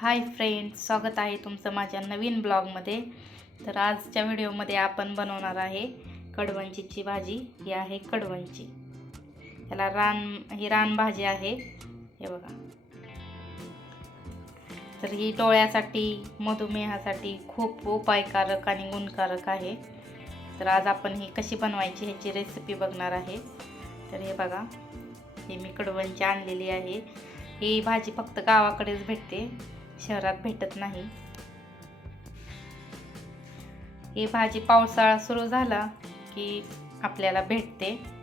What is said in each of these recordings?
Hi friends स्वागत आहे तुमचं माझ्या नवीन ब्लॉगमध्ये. तर आजच्या व्हिडिओमध्ये आपण बनवणार आहे कडवंचीची भाजी. ही आहे कडवंची याला रान ही रानभाजी आहे. हे बघा. तर ही डोळ्यासाठी मधुमेहासाठी खूप उपायकारक आणि गुणकारक आहे. तर आज आपण ही कशी बनवायची ह्याची रेसिपी बघणार आहे. तर हे बघा. ही मी कडवंची आणलेली आहे. ही भाजी फक्त गावाकडेच भेटते. शहरात भेटत नाही. ही भाजी पावसाळा सुरू झाला की आपल्याला भेटते.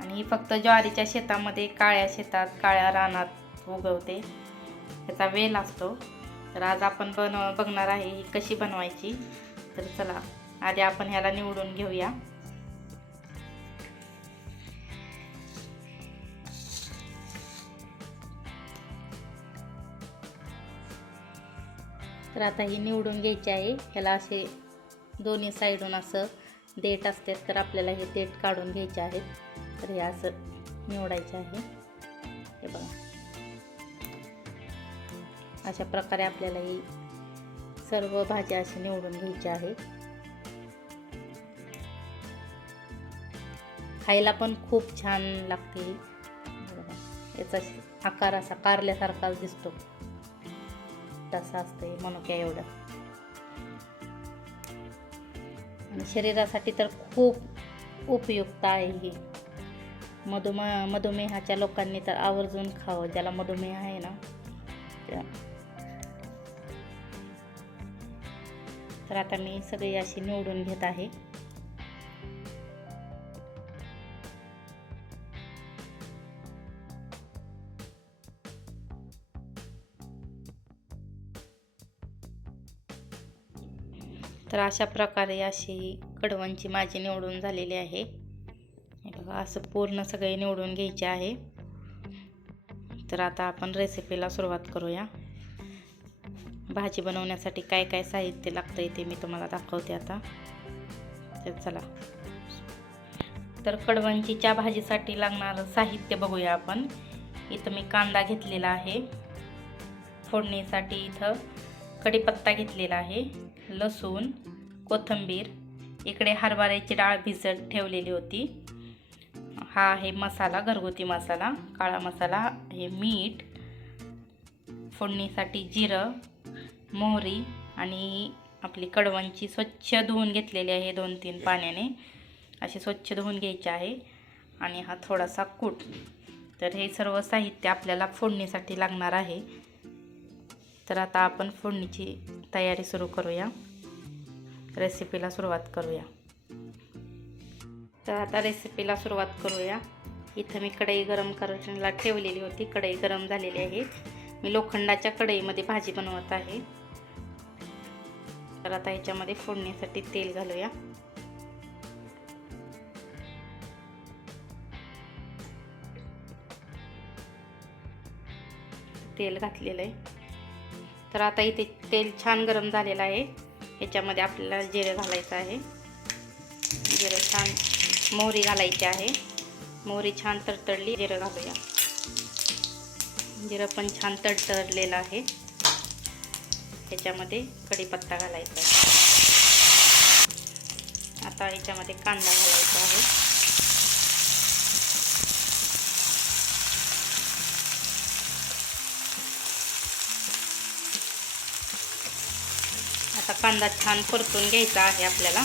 आणि ही फक्त ज्वारीच्या शेतामध्ये काळ्या शेतात काळ्या रानात उगवते. त्याचा वेल असतो. तर आज आपण बनव बघणार आहे ही कशी बनवायची. तर चला आधी आपण ह्याला निवडून घेऊया. तर आता ही निवडून घ्यायची आहे. ह्याला असे दोन्ही साईडून असं देठ असते तर आपल्याला हे देठ काढून घ्यायचे आहेत तर हे असं निवडायचे आहे. हे बघा. अशा प्रकारे आपल्याला ही सर्व भाज्या अशी निवडून घ्यायच्या आहेत खायला पण खूप छान लागते याचा आकार असा कारल्यासारखाच दिसतो. तसा असते मनुक्या एवढं. आणि शरीरासाठी तर खूप उपयुक्त आहे ही. मधुमेह मधुमेहाच्या लोकांनी तर आवर्जून खावं ज्याला मधुमेह आहे ना त्या. तर आता मी सगळी अशी निवडून घेत आहे. तर अशा प्रकारे अशी कडवणची माझी निवडून झालेली आहे. बघा असं पूर्ण सगळे निवडून घ्यायचे आहे. तर आता आपण रेसिपीला सुरुवात करूया. भाजी बनवण्यासाठी काय काय साहित्य लागतं आहे ते मी तुम्हाला दाखवते आता. तर चला. तर कडवंचीच्या भाजीसाठी लागणारं साहित्य बघूया आपण. इथं मी कांदा घेतलेला आहे. फोडणीसाठी इथं कढीपत्ता घेतलेला आहे लसूण कोथिंबीर इकडे हरभऱ्याची डाळ भिजत ठेवलेली होती. हा आहे मसाला घरगुती मसाला काळा मसाला हे मीठ फोडणीसाठी जिरं मोहरी आणि आपली कडवंची स्वच्छ धुवून घेतलेली आहे दोन तीन पाण्याने. असे स्वच्छ धुवून घ्यायची आहे आणि हा थोडासा कूट. तर हे सर्व साहित्य आपल्याला फोडणीसाठी लागणार आहे. तर आता आपण फोडणीची तयारी सुरू करूया. रेसिपीला सुरुवात करूया. तर आता रेसिपीला सुरुवात करूया. इथं मी कढई गरम करायला ठेवलेली होती. कढई गरम झालेली आहे. मी लोखंडाच्या कढईमध्ये भाजी बनवत आहे. तर आता याच्यामध्ये फोडणीसाठी तेल घालूया. तेल घातलेलं आहे. तर आता इथे तेल छान गरम झालेलं आहे. ह्याच्यामध्ये आपल्याला जिरं घालायचं आहे. जिरं छान मोहरी घालायची आहे. मोहरी छान तडतडली जिरं घालूया. जिरं पण छान तडतडलेलं आहे. ह्याच्यामध्ये कढीपत्ता घालायचा आहे. आता ह्याच्यामध्ये कांदा घालायचा आहे. आता कांदा छान परतून घ्यायचा आहे आपल्याला.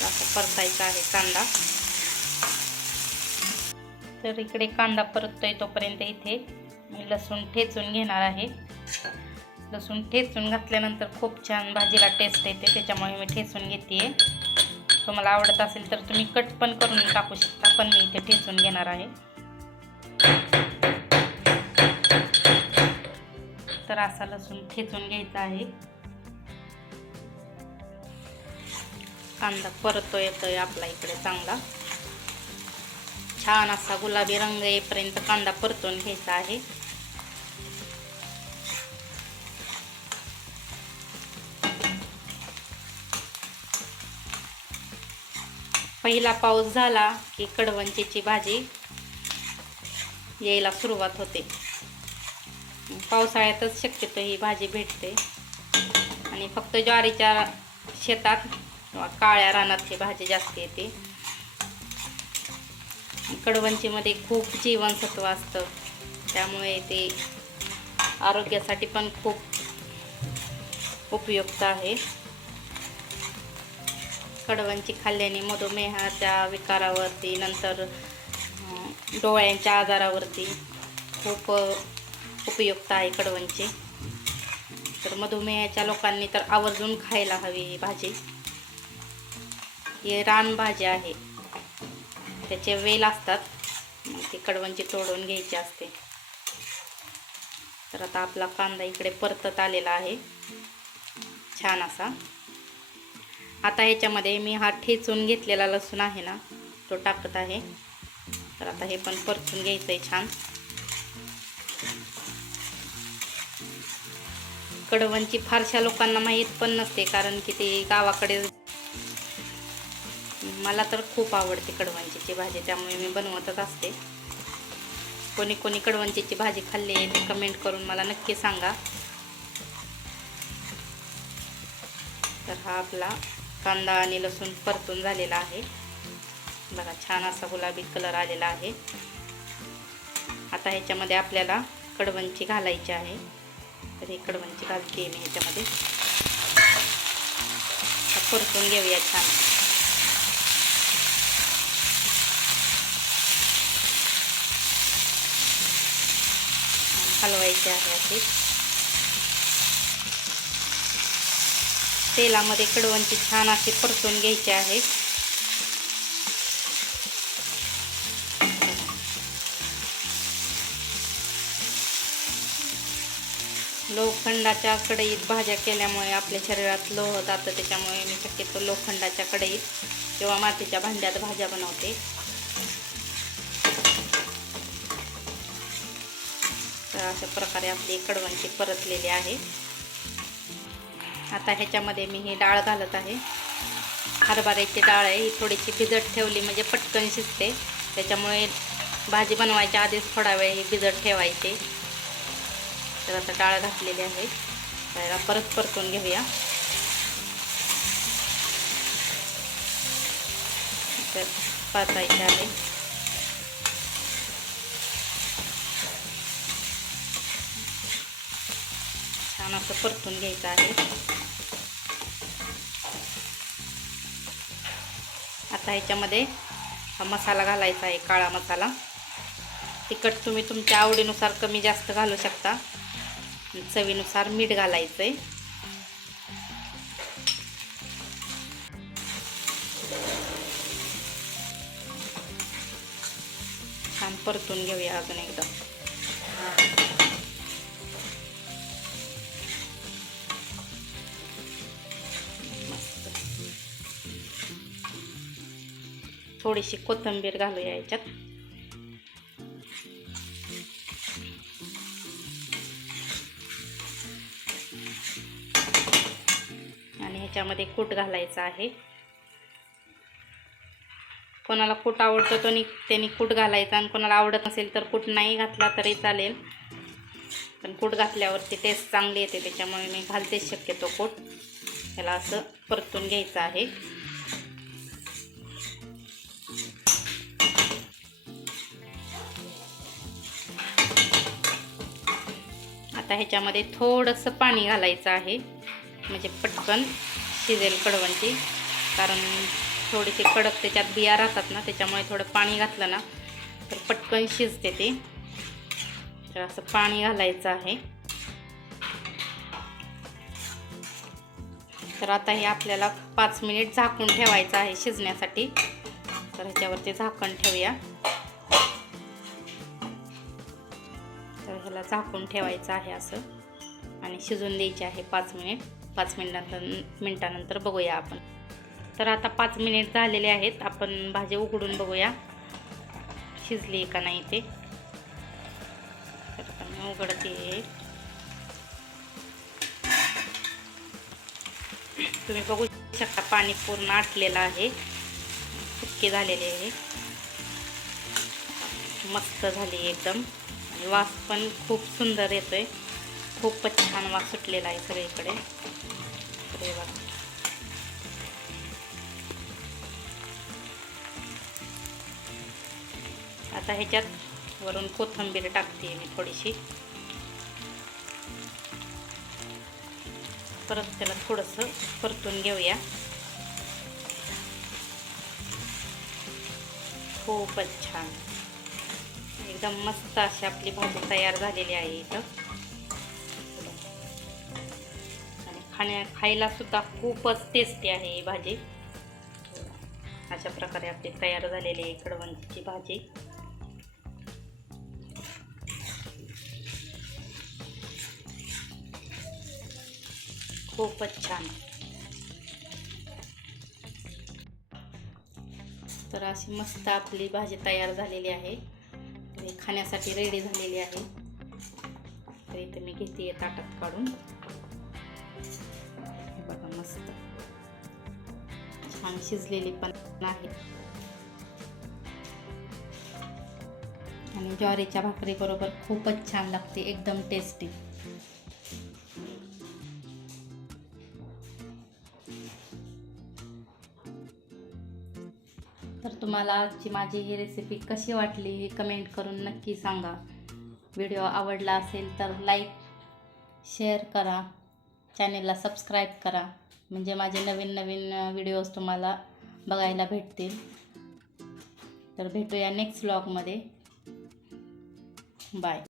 असं परतायचा आहे कांदा. तर इकडे कांदा परततोय तोपर्यंत इथे मी लसूण ठेचून घेणार आहे. लसूण ठेचून घातल्यानंतर खूप छान भाजीला टेस्ट येते त्याच्यामुळे मी ठेचून घेते तुम्हाला आवडत असेल तर तुम्ही कट पण करून टाकू शकता पण मी इथे ठेचून घेणार आहे. तर असा लसूण ठेचून घ्यायचा आहे. कांदा परतो येतोय आपला इकडे चांगला. छान असा गुलाबी रंग येईपर्यंत कांदा परतून घ्यायचा आहे. पहिला पाऊस झाला की कडवंचीची भाजी यायला सुरुवात होते. पावसाळ्यातच शक्यतो ही भाजी भेटते. आणि फक्त ज्वारीच्या शेतात किंवा काळ्या रानात ही भाजी जास्त येते. कडवंचीमध्ये खूप जीवनसत्व असतं. त्यामुळे ते आरोग्यासाठी पण खूप उपयुक्त आहे. कडवंची खाल्ल्याने मधुमेहाच्या विकारावरती नंतर डोळ्यांच्या आजारावरती खूप उपयुक्त आहे कडवंची. तर मधुमेहाच्या लोकांनी तर आवर्जून खायला हवी ही भाजी. ही रानभाजी आहे. त्याचे वेल असतात. मग ती कडवंची तोडून घ्यायची असते. तर आता आपला कांदा इकडे परतत आलेला आहे. छान असा. आता ह्याच्यामध्ये मी हा ठेचून घेतलेला लसूण आहे ना तो टाकत आहे. तर आता हे पण परतून घ्यायचं आहे छान. कडवंची फारशा लोकांना माहीत पण नसते कारण की ते गावाकडे मला तर खूप आवडते कडवंचीची भाजी त्यामुळे मी बनवतच असते. कोणी कोणी कडवंचीची भाजी खाल्ली आहे ते कमेंट करून मला नक्की सांगा. तर हा आपला कांदा आणि लसूण परतून झालेला आहे. बघा छान असा गुलाबी कलर आलेला आहे. आता ह्याच्यामध्ये आपल्याला कडवंची घालायची आहे. तर हे कडवंची घालते मी ह्याच्यामध्ये परतून घेऊया छान. हलवायचे आहे असे. तेलामध्ये कडवंची छान अशी परतून घ्यायची आहे. लोखंडाच्या कढईत भाज्या केल्यामुळे आपल्या शरीरात लोह जातं त्याच्यामुळे मी शक्यतो लोखंडाच्या कढईत किंवा मातीच्या भांड्यात भाज्या बनवते. तर अशा प्रकारे आपली कडवणची परतलेली आहे. आता ह्याच्यामध्ये मी ही डाळ घालत आहे. हरभऱ्याची डाळ आहे ही थोडीशी भिजत ठेवली म्हणजे पटकन शिजते. त्याच्यामुळे भाजी बनवायच्या आधीच थोडा वेळ ही भिजत ठेवायची. तर आता डाळ घातलेली आहे. त्याला परत परतून घेऊया. तर पाचायचे आहे. छान असं परतून घ्यायचं आहे. आता ह्याच्यामध्ये हा मसाला घालायचा आहे काळा मसाला. तिखट तुम्ही तुमच्या आवडीनुसार कमी जास्त घालू शकता. चवीनुसार मीठ घालायचं आहे छान परतून घेऊया अजून एकदा. थोडीशी कोथिंबीर घालूया याच्यात. ह्याच्यामध्ये कूट घालायचा आहे. कोणाला कूट आवडतो तो नि त्यांनी कूट घालायचा आणि कोणाला आवडत नसेल तर कूट नाही घातला तरी चालेल. पण कूट घातल्यावरती टेस्ट चांगली येते त्याच्यामुळे मी घालतेच शक्यतो कूट. ह्याला असं परतून घ्यायचं आहे. आता ह्याच्यामध्ये थोडंसं पाणी घालायचं आहे. म्हणजे पटकन. शिजेल कडवंची कारण थोडीशी कडक त्याच्यात बिया राहतात ना त्याच्यामुळे थोडं पाणी घातलं ना तर पटकन शिजते ते. तर असं पाणी घालायचं आहे. तर आता हे आपल्याला पाच मिनिट झाकून ठेवायचं आहे शिजण्यासाठी. तर ह्याच्यावरती झाकण ठेवूया. तर ह्याला झाकून ठेवायचं आहे असं. आणि शिजून द्यायचे आहे पाच मिनिट. पाच मिनिटांत मिनटानंतर बघूया आपण. तर आता पाच मिनिट झालेले आहेत. आपण भाजी उघडून बघूया. शिजली का नाही ते? तर मी उघडते. तुम्ही बघू शकता पाणी पूर्ण आटलेलं आहे. सुक्के झालेले आहे. मस्त झाली एकदम. वास पण खूप सुंदर येतोय. खूपच छान वास सुटलेला आहे सगळीकडे. तर हे आता ह्याच्यात वरून कोथिंबीर टाकते मी थोडीशी. परत त्याला थोडंसं परतून घेऊया. खूपच छान. एकदम मस्त अशी आपली भाजी तयार झालेली आहे इथं. खाण्या खायला सुद्धा खूपच टेस्टी आहे ही भाजी. अशा प्रकारे आपली तयार झालेली आहे कडवंची भाजी. खूपच छान. तर अशी मस्त आपली भाजी तयार झालेली आहे. खाण्यासाठी रेडी झालेली आहे. तर इथे मी घेते ताटात काढून. बघा मस्त छान शिजलेली पण आहे. आणि ज्वारीच्या भाकरी बरोबर खूपच छान लागते एकदम टेस्टी तर तुम्हाला आजची माझी ही रेसिपी कशी वाटली हे कमेंट करून नक्की सांगा. व्हिडिओ आवडला असेल तर लाईक शेअर करा. चॅनेलला सबस्क्राईब करा. म्हणजे माझे नवीन नवीन व्हिडिओज तुम्हाला बघायला भेटतील. तर भेटूया नेक्स्ट व्लॉगमध्ये बाय.